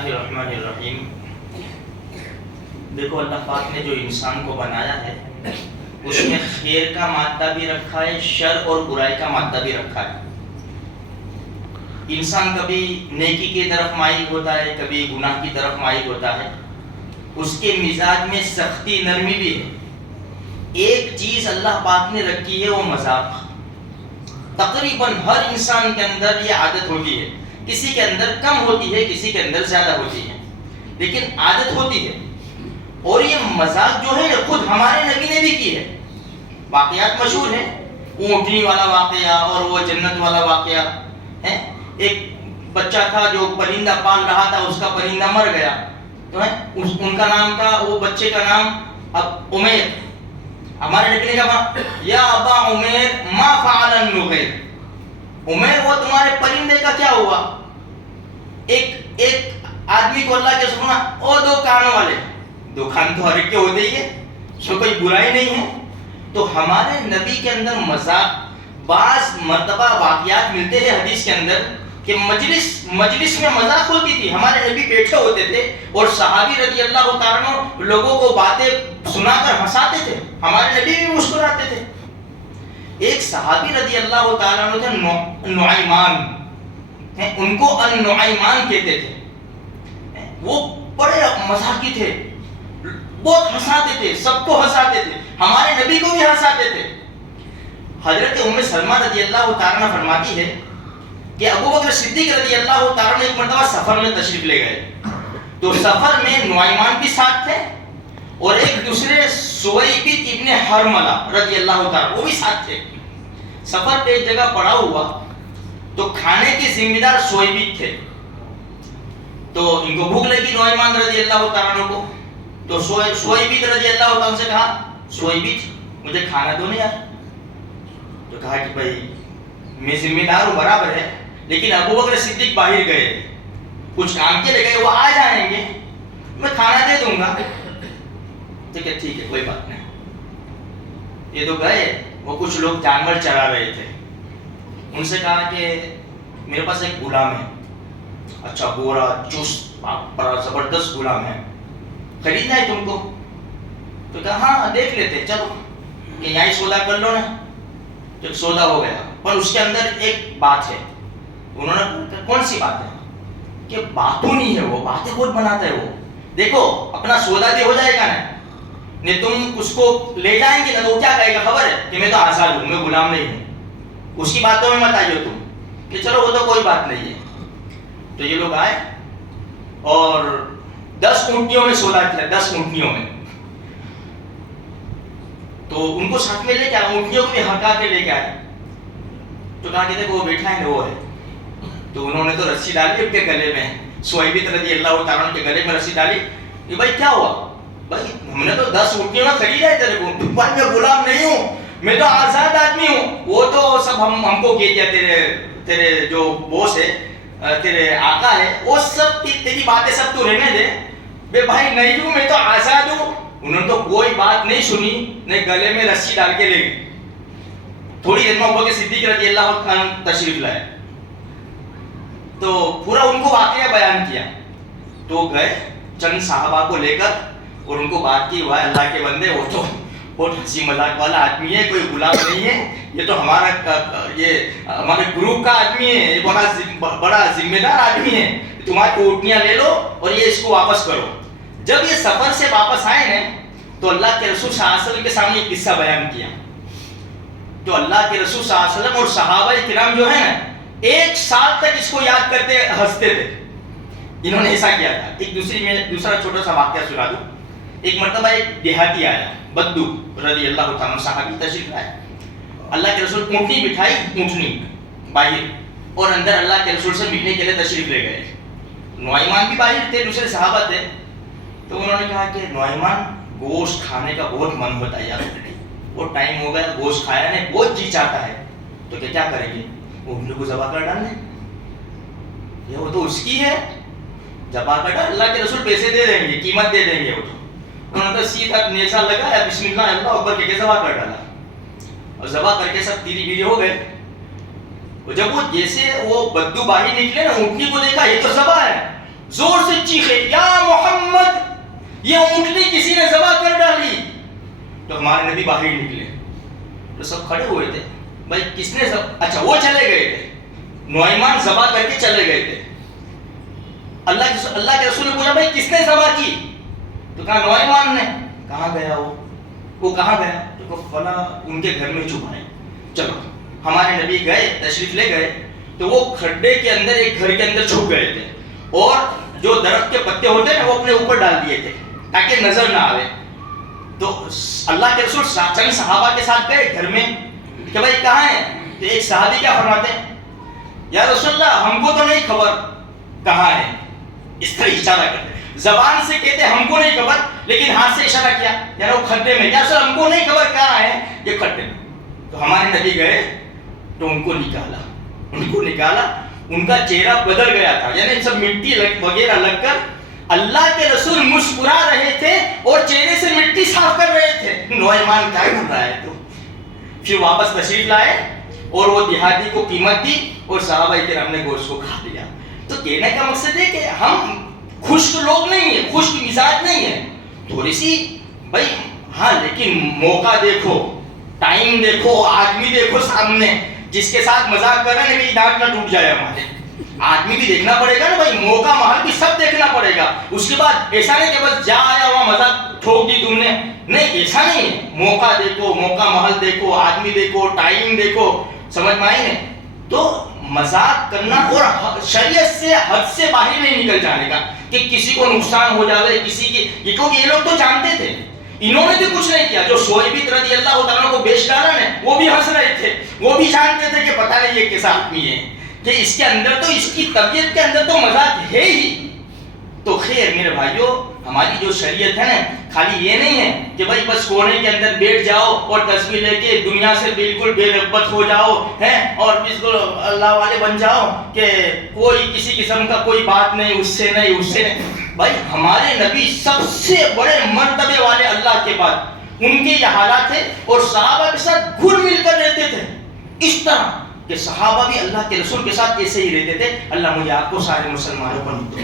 اللہ الرحمن الرحیم. دیکھو اللہ پاک نے جو انسان کو بنایا ہے اس میں خیر کا مادہ بھی رکھا ہے، شر اور برائی کا مادہ بھی رکھا ہے. انسان کبھی نیکی کی طرف مائل ہوتا ہے، کبھی گناہ کی طرف مائل ہوتا ہے. اس کے مزاج میں سختی نرمی بھی ہے. ایک چیز اللہ پاک نے رکھی ہے وہ مذاق. تقریباً ہر انسان کے اندر یہ عادت ہوتی ہے، کسی کے اندر کم ہوتی ہے، کسی کے اندر زیادہ ہوتی ہے، لیکن عادت ہوتی ہے. اور یہ مذاق جو ہے خود ہمارے نبی نے بھی کی ہے. واقعات مشہور ہیں، اونٹنی والا واقعہ اور وہ جنت والا واقعہ ہے. ایک بچہ تھا جو پرندہ پال رہا تھا، اس کا پرندہ مر گیا تو ان کا نام تھا، وہ بچے کا نام اب عمیر. ہمارے نبی نے کہا یا ابا عمیر ما فعل النغیر، عمیر وہ تمہارے پرندے کا کیا ہوا؟ ایک آدمی کو اللہ کے سنا او دو کانوں والے، دو کان تو ہر ایک کے ہوتے ہی ہے، اس میں کوئی برائی نہیں ہے. تو ہمارے نبی کے اندر مذاق، بعض مرتبہ واقعات ملتے ہیں حدیث کے اندر کہ مجلس میں مذاق ہوتی تھی. ہمارے نبی بیٹھے ہوتے تھے اور صحابی رضی اللہ تعالیٰ عنہ لوگوں کو باتیں سنا کر ہنساتے تھے، ہمارے نبی بھی مسکراتے تھے. ایک صحابی رضی اللہ تعالیٰ عنہ تھے نعیمان، ان کو النعیمان کہتے تھے. وہ بڑے مذاقی تھے، بہت ہنساتے تھے، سب کو ہنساتے تھے، ہمارے نبی کو بھی ہنساتے تھے. حضرت ام سلمہ رضی اللہ تعالیٰ عنہ فرماتی ہے کہ ابو بکر صدیق رضی اللہ تعالیٰ عنہ ایک مرتبہ سفر میں تشریف لے گئے. تو سفر میں نعیمان بھی ساتھ تھے اور ایک دوسرے سویبت ابن حرملہ رضی اللہ تعالیٰ وہ بھی ساتھ تھے. سفر پہ ایک جگہ پڑا ہوا تو کھانے کے ذمہ دار سویبت تھے. تو ان کو بھوک لگی نعیمان رضی اللہ تعالیٰ عنہ کو. تو سویبت رضی اللہ تعالیٰ سے کہا سویبت مجھے کھانا دو نا یار. تو کہا کہ بھائی میں ذمہ دار ہوں برابر ہے، لیکن ابو بکر صدیق باہر گئے، کچھ کام کے لے گئے، وہ آ جائیں گے میں کھانا دے دوں گا. ٹھیک ہے کوئی بات نہیں. یہ تو گئے، وہ کچھ لوگ جانور چرا رہے تھے. ان سے کہا کہ میرے پاس ایک غلام ہے، اچھا گورا چست بڑا زبردست غلام ہے، خریدنا ہے تم کو؟ تو کہا ہاں دیکھ لیتے، چلو کہ یہاں سودا کر لو نا. تو سودا ہو گیا، پر اس کے اندر ایک بات ہے. انہوں نے کون سی بات ہے؟ کہ باتوں نہیں ہے، وہ باتیں خود بناتا ہے. وہ دیکھو اپنا سودا بھی ہو جائے گا نا، نہیں تم اس کو لے جائیں گے نا تو وہ کیا کہے گا خبر ہے کہ میں تو آزاد ہوں، میں غلام نہیں ہوں. اس کی باتوں میں مت آئیے تم کہ چلو وہ تو کوئی بات نہیں ہے. تو یہ لوگ آئے اور 10 اونٹنیوں میں سودا کیا، 10 اونٹنیوں میں. تو ان کو ساتھ میں لے کے آئے، اونٹنیوں کو بھی ہکا کے لے کے آئے. تو کہا کہ دیکھو وہ بیٹھا ہے نا وہ ہے. تو انہوں نے تو رسی ڈالی ان کے گلے میں، سویبت رضی اللہ تعالیٰ عنہ کے گلے میں رسی ڈالی. کہ بھائی کیا ہوا؟ بھائی ہم نے تو 10 اونٹنیوں میں خریدا ہے تیرے کو. بھائی میں غلام نہیں ہوں، میں تو آزاد آدمی ہوں. وہ تو سب ہم کو کہہ دیا، تیرے جو بوس ہے، تیرے آقا ہے، وہ سب تیری باتیں سب تو رہنے دے. بے بھائی نہیں ہوں، میں تو آزاد ہوں. انہوں نے تو کوئی بات نہیں سنی، نہیں گلے میں رسی ڈال کے لے گئے. تھوڑی دیر میں ابو بکر صدیق رضی اللہ عنہ تشریف لائے تو پورا ان کو واقعہ بیان کیا. تو گئے چند صحابہ کو لے کر اور ان کو بات کی، ہوا اللہ کے بندے وہ تو بہت ہنسی مذاق والا آدمی ہے، کوئی غلام نہیں ہے، یہ تو ہمارے گروپ کا آدمی ہے، یہ بڑا ذمہ دار آدمی ہے. تمہاری اونٹنیاں لے لو اور یہ اس کو واپس کرو. جب یہ سفر سے واپس آئے نا تو اللہ کے رسول صلی اللہ علیہ وسلم کے سامنے ایک قصہ بیان کیا. تو اللہ کے رسول صلی اللہ علیہ وسلم اور صحابہ کرام جو ہے نا 1 سال تک اس کو یاد کرتے ہنستے تھے. انہوں نے ایسا کیا تھا. ایک دوسرا چھوٹا سا واقعہ سنا دوں. ایک مرتبہ ایک دیہاتی آیا، بدو رضی اللہ تعالیٰ صحابی تشریف لائے. اللہ کے رسول اونٹنی بٹھائی، اونٹنی باہر، اور اندر اللہ کے رسول سے ملنے کے لیے تشریف لے گئے. نعیمان بھی باہر تھے، دوسرے صحابہ تھے. تو انہوں نے کہا کہ نعیمان گوشت کھانے کا بہت من ہوتا ہے یار، بہت ٹائم ہو گیا گوشت کھایا نہیں، بہت جی چاہتا ہے. تو کیا کریں گے؟ اونٹنی کو ذبح کر ڈالنے، یہ وہ تو اس کی ہے، ذبح کر ڈال، اللہ کے رسول پیسے دے دیں گے، قیمت دے دیں گے. وہ تو انہوں نے سیدھا نیزہ لگایا، بسم اللہ اللہ اکبر کہہ کے ذبح کر ڈالا اور ذبح کر کے سب تیری بیری ہو گئے. جب وہ جیسے وہ بدو باہر نکلے نا، اونٹنی کو دیکھا یہ تو ذبح ہے، زور سے چیخے یا محمد یہ اونٹنی کسی نے ذبح کر ڈالی. تو ہمارے نبی باہر ہی نکلے تو سب کھڑے ہوئے تھے. بھائی کس نے اچھا وہ چلے گئے تھے, نعمان ذبح کر کے چلے گئے تھے. اللہ کے رسول نے پوچھا بھائی کس نے ذبح کی؟ تو کہا نعمان نے. کہاں گیا وہ کہاں گیا؟ تو فلاں ان کے گھر میں چھپا ہے. چلو ہمارے نبی گئے, تشریف لے گئے تو وہ کھڈے کے اندر ایک گھر کے اندر چھپ گئے تھے, اور جو درخت کے پتے ہوتے ہیں وہ اپنے اوپر ڈال دیے تھے تاکہ نظر نہ آئے. تو اللہ کے رسول چند صحابہ کے ساتھ گئے گھر میں کہ بھائی کہاں ہیں؟ تو ایک صحابی کیا فرماتے ہیں, یا رسول اللہ ہم کو تو نہیں خبر کہاں ہے. اس طرح اشارہ کرتے, زبان سے کہتے ہم کو نہیں خبر, لیکن ہاتھ سے اشارہ کیا یعنی وہ کھڈے میں, یا رسول ہم کو نہیں خبر کہاں ہے, یہ کھڈے میں. تو ہمارے نبی گئے تو ان کو نکالا, ان کا چہرہ بدل گیا تھا, یعنی سب مٹی وغیرہ لگ کر اللہ کے رسول مسکرا رہے تھے اور چہرے سے مٹی صاف کر رہے تھے. نعمان کیا کر رہا ہے؟ تو پھر واپس تشریف لائے اور وہ دیہاتی کو قیمت دی اور صحابہ کرام نے گوشت کو کھا لیا. تو کہنے کا مقصد ہے کہ ہم خشک لوگ نہیں ہیں, خشک مزاج نہیں ہیں, تھوڑی سی بھائی ہاں, لیکن موقع دیکھو, ٹائم دیکھو, آدمی دیکھو سامنے جس کے ساتھ مذاق کر رہے ہیں کہ دانت نہ ٹوٹ جائے ہمارے. آدمی بھی دیکھنا پڑے گا نا بھائی, موقع محل بھی سب دیکھنا پڑے گا. اس کے بعد ایسا نہیں کہ بس جا آیا وہاں مذاق ٹھوک دی تم نے, نہیں ایسا نہیں ہے. موقع دیکھو, موقع محل دیکھو, آدمی دیکھو, ٹائم دیکھو, سمجھ میں آئی ہے. تو مذاق کرنا اور شریعت سے حد سے باہر نہیں نکل جانے کا کہ کسی کو نقصان ہو جائے کسی کی, کیونکہ یہ لوگ تو جانتے تھے, انہوں نے بھی کچھ نہیں کیا. جو شعیب رضی اللہ تعالیٰ کو بیچ ڈالا نا وہ بھی ہنس رہے تھے, وہ بھی جانتے تھے کہ پتہ نہیں یہ کیسا آدمی ہے, کہ اس کے اندر تو اس کی طبیعت کے اندر تو مذاق ہے ہی. تو خیر میرے بھائیوں, ہماری جو شریعت ہے نا خالی یہ نہیں ہے کہ بھائی بس کونے کے اندر بیٹھ جاؤ اور تسبیح لے کے دنیا سے بالکل بے رغبت ہو جاؤ ہیں اور بالکل اللہ والے بن جاؤ کہ کوئی کسی قسم کا کوئی بات نہیں, اس سے نہیں. بھائی ہمارے نبی سب سے بڑے مرتبے والے اللہ کے بعد, ان کے یہ حالات تھے اور صحابہ کے ساتھ گھل مل کر رہتے تھے اس طرح کہ صحابہ بھی اللہ کے رسول کے ساتھ ایسے ہی رہتے تھے. اللہ مجھے آپ کو سارے مسلمانوں کو